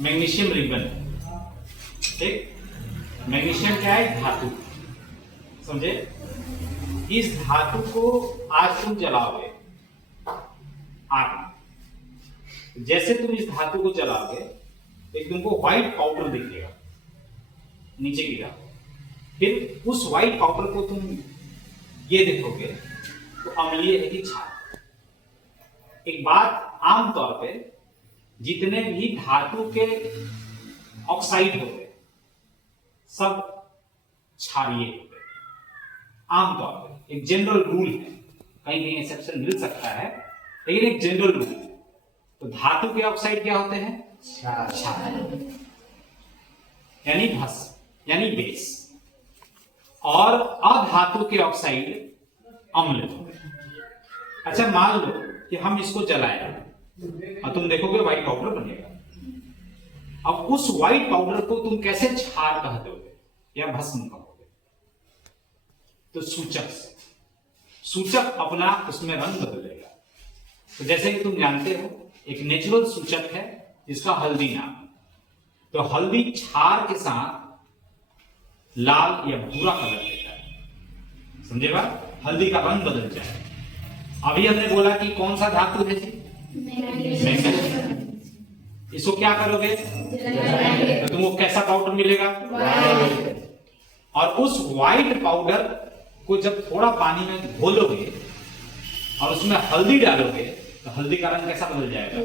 Magnesium रिंगन, ठीक। Magnesium क्या है? धातु, समझे। इस धातु को आज तुम जलाओगे आग में, जैसे तुम इस धातु को जलाओगे एक तुमको व्हाइट पाउडर दिखेगा नीचे गिरा, फिर उस व्हाइट पाउडर को तुम ये देखोगे तो अम्लीय है कि क्षार। एक बात, आमतौर पे जितने भी धातु के ऑक्साइड होते हैं सब क्षारीय होते हैं, आमतौर पे। एक जनरल रूल है, कहीं कहीं एक्सेप्शन मिल सकता है, लेकिन एक जनरल रूल है। तो धातु के ऑक्साइड क्या होते हैं? क्षार, यानी भस्म, यानी बेस। और अधातु के ऑक्साइड अम्ल होते हैं। अच्छा, मान लो कि हम इसको जलाएं और तुम देखोगे व्हाइट पाउडर बनेगा। अब उस व्हाइट पाउडर को तुम कैसे क्षार कह दोगे या भस्म कहोगे? तो सूचक से, सूचक अपना उसमें रंग बदलेगा। तो जैसे कि तुम जानते हो एक नेचुरल सूचक है जिसका हल्दी नाम है, तो हल्दी क्षार के साथ लाल या भूरा कलर देता है, समझे बात? हल्दी का रंग बदल जाए। अभी हमने बोला कि कौन सा धातु है जी? मैग्नीशियम। इसको क्या करोगे? तो तुमको कैसा पाउडर मिलेगा? और उस व्हाइट पाउडर को जब थोड़ा पानी में घोलोगे और उसमें हल्दी डालोगे तो हल्दी का रंग कैसा बदल जाएगा?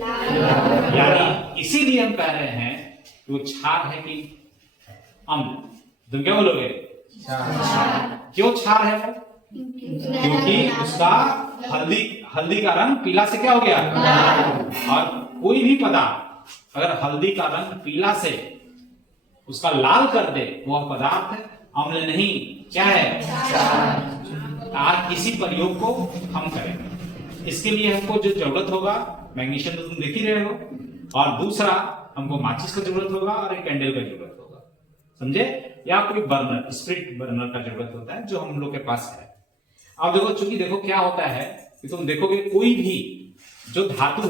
यानी इसीलिए हम कह रहे हैं कि वो क्षार है कि अम्ल। तुम क्या बोलोगे? क्षार। क्यों क्षार है? क्योंकि उसका हल्दी का रंग पीला से क्या हो गया? और कोई भी पदार्थ अगर हल्दी का रंग पीला से उसका लाल कर दे, वह पदार्थ अम्ल नहीं, क्या है? आज इसी प्रयोग को हम करेंगे। इसके लिए हमको जो जरूरत होगा, मैग्नीशियम तो तुम देख ही रहे हो, और दूसरा हमको माचिस का जरूरत होगा और एक कैंडल का जरूरत होगा, समझे? या कोई बर्नर, स्पिरिट बर्नर का जरूरत होता है जो हम लोग के पास है। अब देखो, चूंकि देखो क्या होता है कि तुम देखोगे कोई भी जो धातु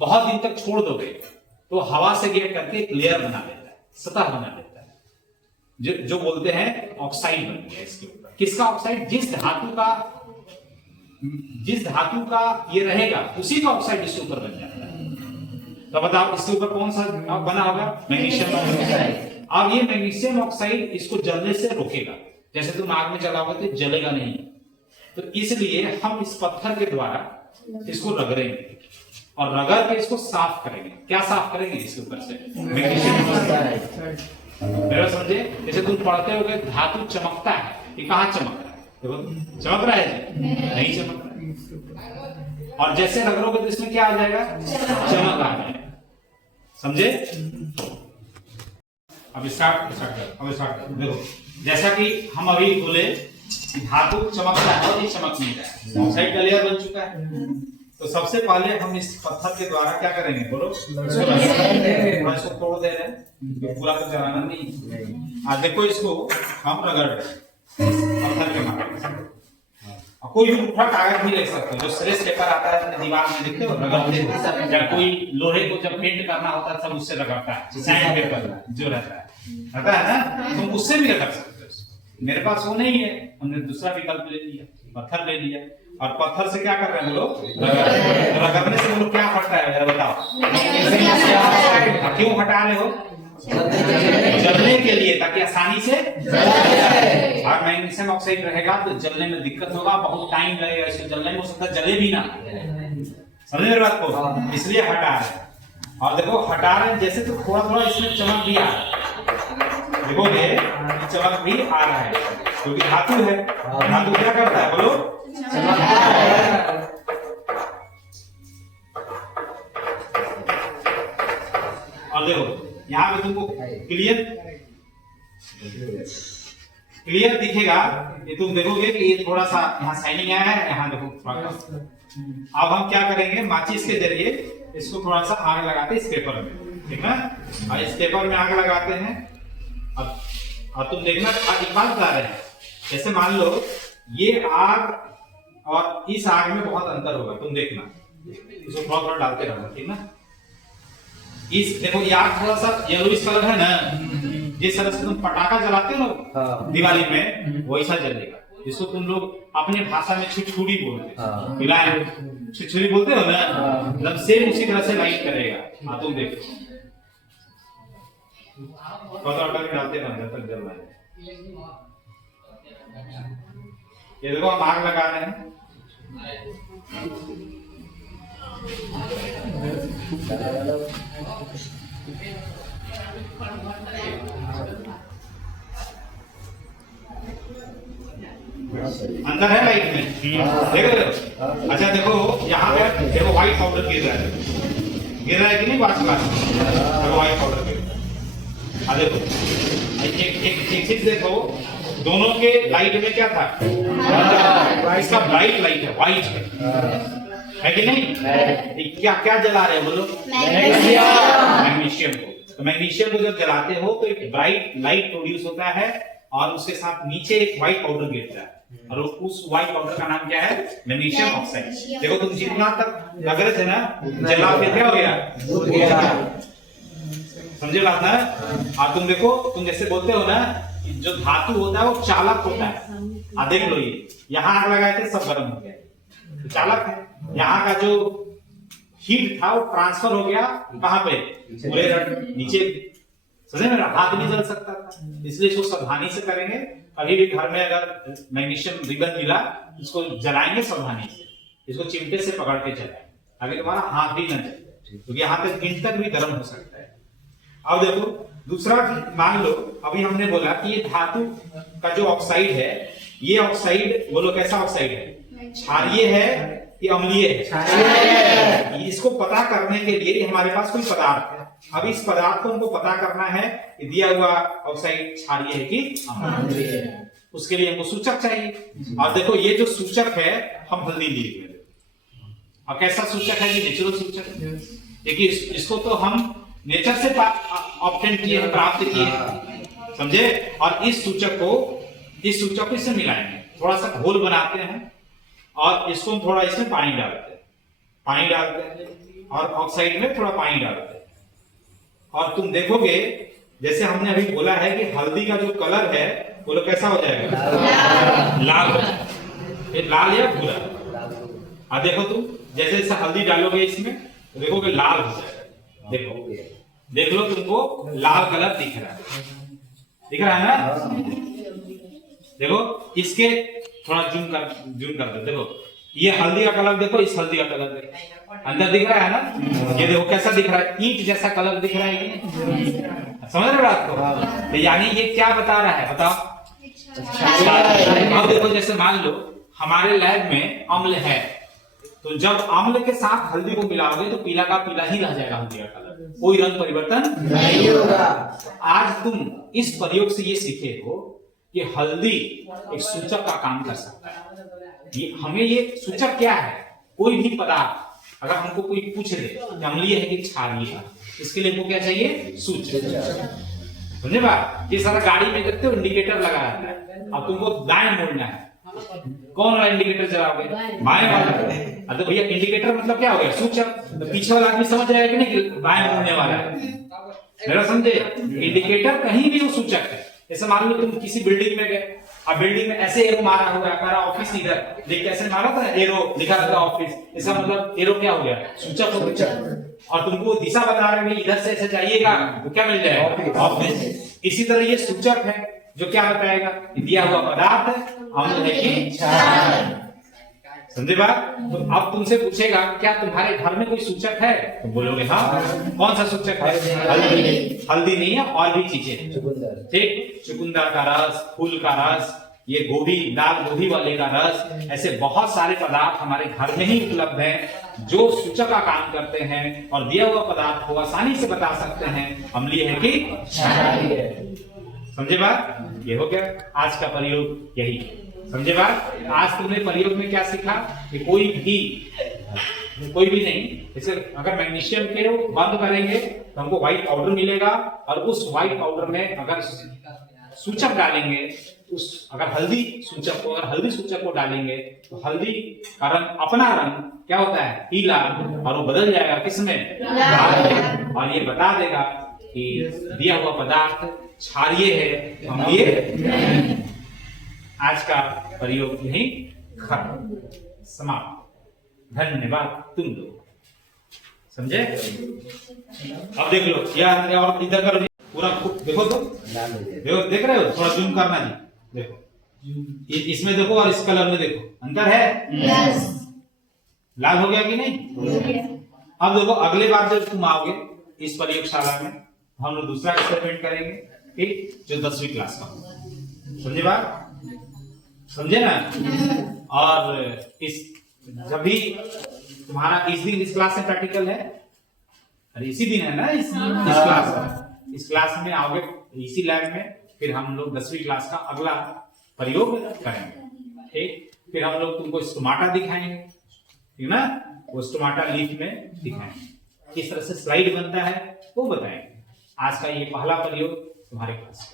बहुत दिन तक छोड़ दोगे तो हवा से गिर करके एक लेयर बना लेता है, सतह बना लेता है, जो बोलते हैं ऑक्साइड बन गया इसके ऊपर। किसका ऑक्साइड? जिस धातु का ये रहेगा उसी का ऑक्साइड इसके ऊपर बन जाता है। तो बताओ इसके ऊपर कौन सा बना होगा? Magnesium oxide. अब ये मैग्नीशियम ऑक्साइड इसको जलने से रोकेगा। जैसे तुम आग में जलाओगे तो जलेगा नहीं, तो इसलिए हम इस पत्थर के द्वारा इसको रगड़ेंगे और रगड़ के इसको साफ करेंगे। क्या साफ करेंगे? इसके ऊपर से मैग्नीशियम ऑक्साइड। मेरा समझे? जैसे तुम पढ़ते होगे धातु चमकता है, ये कहाँ चमक रहा है? देखो चमक रहा है? नहीं चमक रहा। और जैसे रगड़ोगे तो इसमें क्या आ जाएगा? चमक आ जाएगा, समझे? अब स्टार्ट कर। देखो, जैसा कि हम अभी बोले धातु चमकता है और ये चमक नहीं रहा है, ऑक्साइड का लेयर बन चुका है। तो सबसे पहले हम इस पत्थर के द्वारा क्या करेंगे? बोलो। इसको तोड़ दे रहे हैं, पूरा तो जलाना नहीं। आज देखो इसको हम रगड़ रहे हैं पत्थर के माध्यम। कोई भी उठा कागज भी ले सकते हो, जो स्ट्रेस पेपर आता है अपने दीवार में देखते हो, रगड़ते हो। या कोई लोहे को जब पेंट करना होता है सब उससे रगड़ता है, सैंड पेपर जो रहता है ना, तुम उससे भी रगड़ सकते हो। मेरे पास वो नहीं है, हमने दूसरा विकल्प ले लिया, पत्थर ले लिया। और पत्थर से क्या कर रहे हैं लोग? रगड़ने से वो क्या हटता है बताओ? क्यों हटा रहे हो? जलने के लिए, ताकि आसानी से और मैग्नीशियम ऑक्साइड रहेगा तो जलने में दिक्कत होगा, बहुत टाइम लगेगा इसको जलने में, हो सकता है जले भी ना। समझे मेरी बात को? इसलिए हटा रहे हैं। और देखो हटा रहे हैं जैसे तो थोड़ा थोड़ा इसमें चमक भी आ रहा है, देखोगे चमक भी आ रहा है क्योंकि धातु है। धातु क्या करता है? बोलो। और देखो यहाँ पे तुमको क्लियर दिखेगा, ये तुम देखोगे कि ये थोड़ा सा यहाँ शाइनिंग आया है, यहाँ देखो थोड़ा। अब हम क्या करेंगे? माचिस के जरिए इसको थोड़ा सा आग लगाते हैं इस पेपर में, ठीक है? और इस पेपर में आग लगाते हैं। अब तुम देखना, एक बात बता रहे हैं, जैसे मान लो ये आग और इस आग में बहुत अंतर होगा, तुम देखना। इसको थोड़ा थोड़ा डालते रहना, ठीक ना? इस देखो यार थोड़ा सा येलोइश कलर है ना, जिस तरह से तुम पटाखा जलाते हो ना दिवाली में, वैसा जलेगा। जिसको तुम लोग अपने भाषा में छिछुरी बोलते हो, छिछुरी बोलते हो ना, मतलब सेम उसी तरह से लाइट करेगा। हाँ तुम देखो डालते रहो जब तक जल रहा है। ये देखो हम आग लगा रहे हैं, अंदर है लाइट में, देखो। अच्छा देखो यहाँ पे देखो व्हाइट पाउडर गिर रहा है कि नहीं, बात देखो व्हाइट पाउडर गिर रहा है। देखो एक चीज देखो, दोनों के लाइट में क्या था, इसका ब्राइट लाइट है, व्हाइट है कि नहीं? क्या क्या जला रहे हो बोलो? मैग्नीशियम को। तो मैग्नीशियम को जब जलाते हो तो एक ब्राइट लाइट प्रोड्यूस होता है और उसके साथ नीचे एक व्हाइट पाउडर गिरता है, और उस व्हाइट पाउडर का नाम क्या है? Magnesium oxide. देखो तुम जितना तक लग रहे थे ना जला के, क्या हो गया? समझे बात ना? और तुम देखो, तुम जैसे बोलते हो ना, जो धातु होता है वो चालक होता है। देख लो, ये यहाँ आग लगाए थे सब गर्म हो गया, तो चालक है। यहाँ का जो हीट था वो ट्रांसफर हो गया कहाँ पे? पूरे नीचे। समझे मेरा? हाथ नहीं जल सकता था, इसलिए इसको सावधानी से करेंगे। कभी भी घर में अगर मैग्नीशियम रिबन मिला, इसको जलाएंगे सावधानी से, इसको चिमटे से पकड़ के जलाएं ताकि तुम्हारा हाथ भी न जले, क्योंकि यहाँ पे गिन तक भी गर्म हो सकता है। अब देखो दूसरा, मान लो अभी हमने बोला कि ये धातु का जो ऑक्साइड है, ये ऑक्साइड बोलो कैसा ऑक्साइड है? क्षारीय है कि अम्लीय है? इसको पता करने के लिए हमारे पास कोई पदार्थ है। अब इस पदार्थ को हमको पता करना है कि दिया हुआ ऑक्साइड क्षारीय है कि अम्लीय है। उसके लिए हमको सूचक चाहिए। और देखो ये जो सूचक है हम हल्दी लिए हुए, और कैसा सूचक है? ये नेचुरल सूचक है। देखिए इसको तो हम नेचर से ऑब्टेन किए, प्राप्त किए, समझे? और इस सूचक को इससे मिलाएंगे, थोड़ा सा घोल बनाते हैं और इसको थोड़ा इसमें पानी डालते हैं और ऑक्साइड में थोड़ा पानी डालते हैं। और तुम देखोगे जैसे हमने अभी बोला है कि हल्दी का जो कलर है बोलो कैसा हो जाएगा? लाल हो जाएगा। ये लाल या भूरा? देखो तुम जैसे जैसे हल्दी डालोगे इसमें तो देखोगे लाल हो जाएगा। देख लो तुमको लाल कलर दिख रहा है ना? देखो इसके थोड़ा जूम कर दो। देखो ये हल्दी का कलर देखो, इस हल्दी का कलर देखो, अंदर दिख रहा है ना? ये देखो कैसा दिख रहा है, ईंट जैसा कलर दिख रहा है। समझ रहे बात को? तो यानी ये क्या बता रहा है बताओ? अब देखो जैसे मान लो हमारे लैब में अम्ल है, तो जब अम्ल के साथ हल्दी को मिलाओगे तो पीला का पीला ही रह जाएगा, हल्दी का कलर, कोई रंग परिवर्तन नहीं होगा। आज तुम इस प्रयोग से ये सीखे हो कि हल्दी एक सूचक का काम कर सकता है। हमें ये सूचक क्या है? कोई भी पदार्थ अगर हमको कोई पूछ ले अम्लीय है कि क्षारीय है, इसके लिए हमको क्या चाहिए? सूचक। समझे बात? ये सारा गाड़ी में देखते हो इंडिकेटर लगा रहता है, अब तुमको दाएं मोड़ना है, कौन वाला इंडिकेटर चलाओगे? बाएं वाला। तो भैया इंडिकेटर मतलब क्या हो गया? सूचक। तो पीछे वाला आदमी समझ जाएगा कि नहीं कि बाएं मोड़ने वाला है? मेरा समझे? इंडिकेटर कहीं भी वो सूचक है। जैसे मान लो तुम किसी बिल्डिंग में गए, अब बिल्डिंग में ऐसे एरो मारा हुआ है, मेरा ऑफिस इधर, देख कैसे मारा था एरो, लिखा था ऑफिस, इसका मतलब एरो क्या हो गया? सूचक हो गया। और तुमको दिशा बता रहे हैं इधर से ऐसे जाइएगा तो क्या मिल जाएगा? ऑफिस। इसी तरह ये सूचक है जो क्या बताएगा? दिया हुआ पदार्थ अम्ल है कि क्षार। समझे बात? तो अब तुमसे पूछेगा क्या तुम्हारे घर में कोई सूचक है? तो बोलोगे हाँ। कौन सा सूचक है? हल्दी नहीं है, और भी चीजें, ठीक? चुकंदर का रस, फूल का रस, ये गोभी, लाल गोभी वाले का रस, ऐसे बहुत सारे पदार्थ हमारे घर में ही उपलब्ध हैं जो सूचक का काम करते हैं और दिया हुआ पदार्थ को आसानी से बता सकते हैं अम्लीय है कि क्षारीय है। समझे बात? ये हो गया आज का प्रयोग, यही समझे बात? आज तुमने प्रयोग में क्या सीखा कि कोई भी नहीं, जैसे अगर मैग्नीशियम के बंद करेंगे तो हमको व्हाइट पाउडर मिलेगा, और उस व्हाइट पाउडर में अगर सूचक डालेंगे, अगर हल्दी सूचक को डालेंगे तो हल्दी का रंग, अपना रंग क्या होता है? पीला, और वो बदल जाएगा किसमें? लाल। और ये बता देगा कि दिया हुआ पदार्थ क्षारीय है, अम्लीय। आज का प्रयोग यही खत्म, समाप्त। धन्यवाद तुम लोग, समझे? अब देख लो, यह और इधर करो जी, पूरा देखो तो, देखो, देख रहे हो? थोड़ा जूम करना जी, देखो इसमें देखो और इस कलर में देखो, अंतर है? यस। लाल हो गया कि नहीं? हो गया। अब देखो, अगले बार जब तुम आओगे इस प्रयोगशाला में, हम लोग दूसरा एक्सपेरिमेंट करेंगे, ठीक, जो 10वीं क्लास का होगा। समझे बात? समझे ना? और इस जब भी तुम्हारा इस दिन इस क्लास में प्रैक्टिकल है, अरे इसी दिन है ना, इस क्लास में, इस क्लास में आओगे इसी लैब में, फिर हम लोग 10वीं क्लास का अगला प्रयोग करेंगे, ठीक। फिर हम लोग तुमको स्टोमाटा दिखाएंगे, ठीक ना, वो स्टोमाटा लीफ में दिखाएंगे, किस तरह से स्लाइड बनता है वो बताएंगे। आज का ये पहला प्रयोग तुम्हारे पास,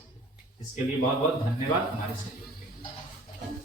इसके लिए बहुत बहुत धन्यवाद हमारे सहयोग के लिए।